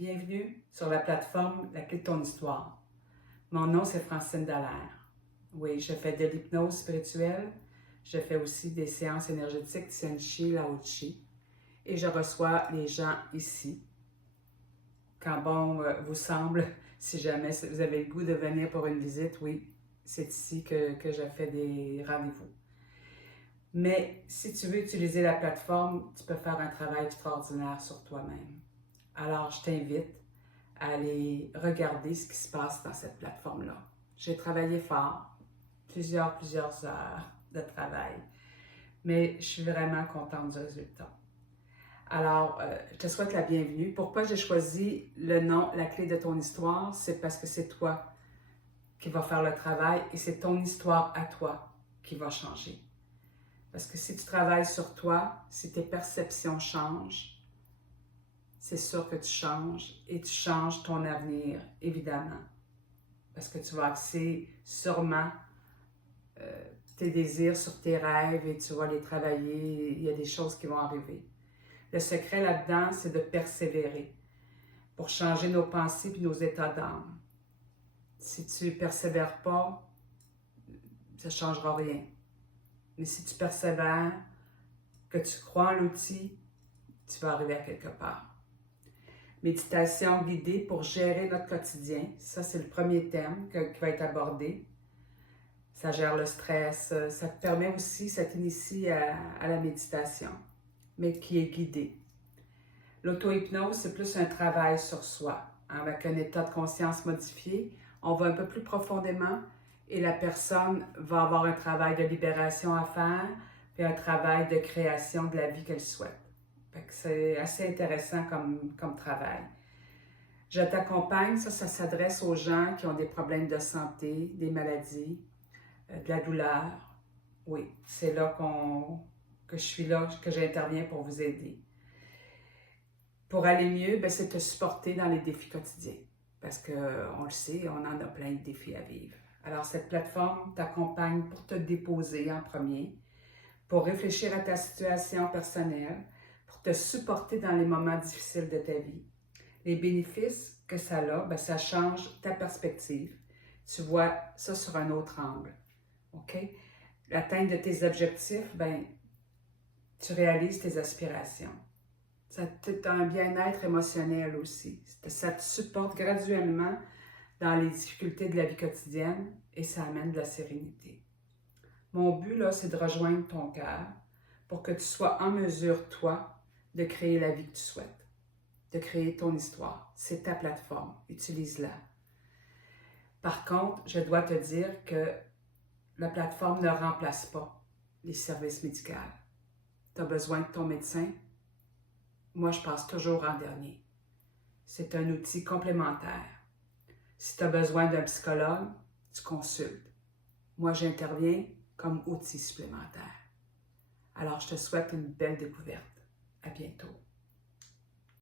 Bienvenue sur la plateforme La Clé de ton histoire. Mon nom, c'est Francine Dallaire. Oui, je fais de l'hypnose spirituelle, je fais aussi des séances énergétiques Tien Chi, Lao Chi, et je reçois les gens ici. Quand bon vous semble, si jamais vous avez le goût de venir pour une visite, oui, c'est ici que je fais des rendez-vous. Mais si tu veux utiliser la plateforme, tu peux faire un travail extraordinaire sur toi-même. Alors, je t'invite à aller regarder ce qui se passe dans cette plateforme-là. J'ai travaillé fort, plusieurs heures de travail, mais je suis vraiment contente du résultat. Alors, je te souhaite la bienvenue. Pourquoi j'ai choisi le nom La Clé de ton histoire? C'est parce que c'est toi qui vas faire le travail et c'est ton histoire à toi qui va changer. Parce que si tu travailles sur toi, si tes perceptions changent, c'est sûr que tu changes et tu changes ton avenir, évidemment. Parce que tu vas axer sûrement tes désirs sur tes rêves et tu vas les travailler. Il y a des choses qui vont arriver. Le secret là-dedans, c'est de persévérer pour changer nos pensées et nos états d'âme. Si tu ne persévères pas, ça ne changera rien. Mais si tu persévères, que tu crois en l'outil, tu vas arriver à quelque part. Méditation guidée pour gérer notre quotidien. Ça, c'est le premier thème qui va être abordé. Ça gère le stress. Ça te permet aussi, ça t'initie à la méditation, mais qui est guidée. L'auto-hypnose, c'est plus un travail sur soi. Avec un état de conscience modifié, on va un peu plus profondément et la personne va avoir un travail de libération à faire, puis un travail de création de la vie qu'elle souhaite. C'est assez intéressant comme travail. Je t'accompagne, ça s'adresse aux gens qui ont des problèmes de santé, des maladies, de la douleur. Oui, c'est là que je suis là, que j'interviens pour vous aider. Pour aller mieux, c'est te supporter dans les défis quotidiens. Parce qu'on le sait, on en a plein de défis à vivre. Alors, cette plateforme t'accompagne pour te déposer en premier, pour réfléchir à ta situation personnelle, pour te supporter dans les moments difficiles de ta vie. Les bénéfices que ça a, ça change ta perspective. Tu vois ça sur un autre angle. OK? L'atteinte de tes objectifs, tu réalises tes aspirations. Ça te un bien-être émotionnel aussi. Ça te supporte graduellement dans les difficultés de la vie quotidienne et ça amène de la sérénité. Mon but, là, c'est de rejoindre ton cœur pour que tu sois en mesure, toi, de créer la vie que tu souhaites, de créer ton histoire. C'est ta plateforme, utilise-la. Par contre, je dois te dire que la plateforme ne remplace pas les services médicaux. Tu as besoin de ton médecin. Moi, je passe toujours en dernier. C'est un outil complémentaire. Si tu as besoin d'un psychologue, tu consultes. Moi, j'interviens comme outil supplémentaire. Alors, je te souhaite une belle découverte. À bientôt.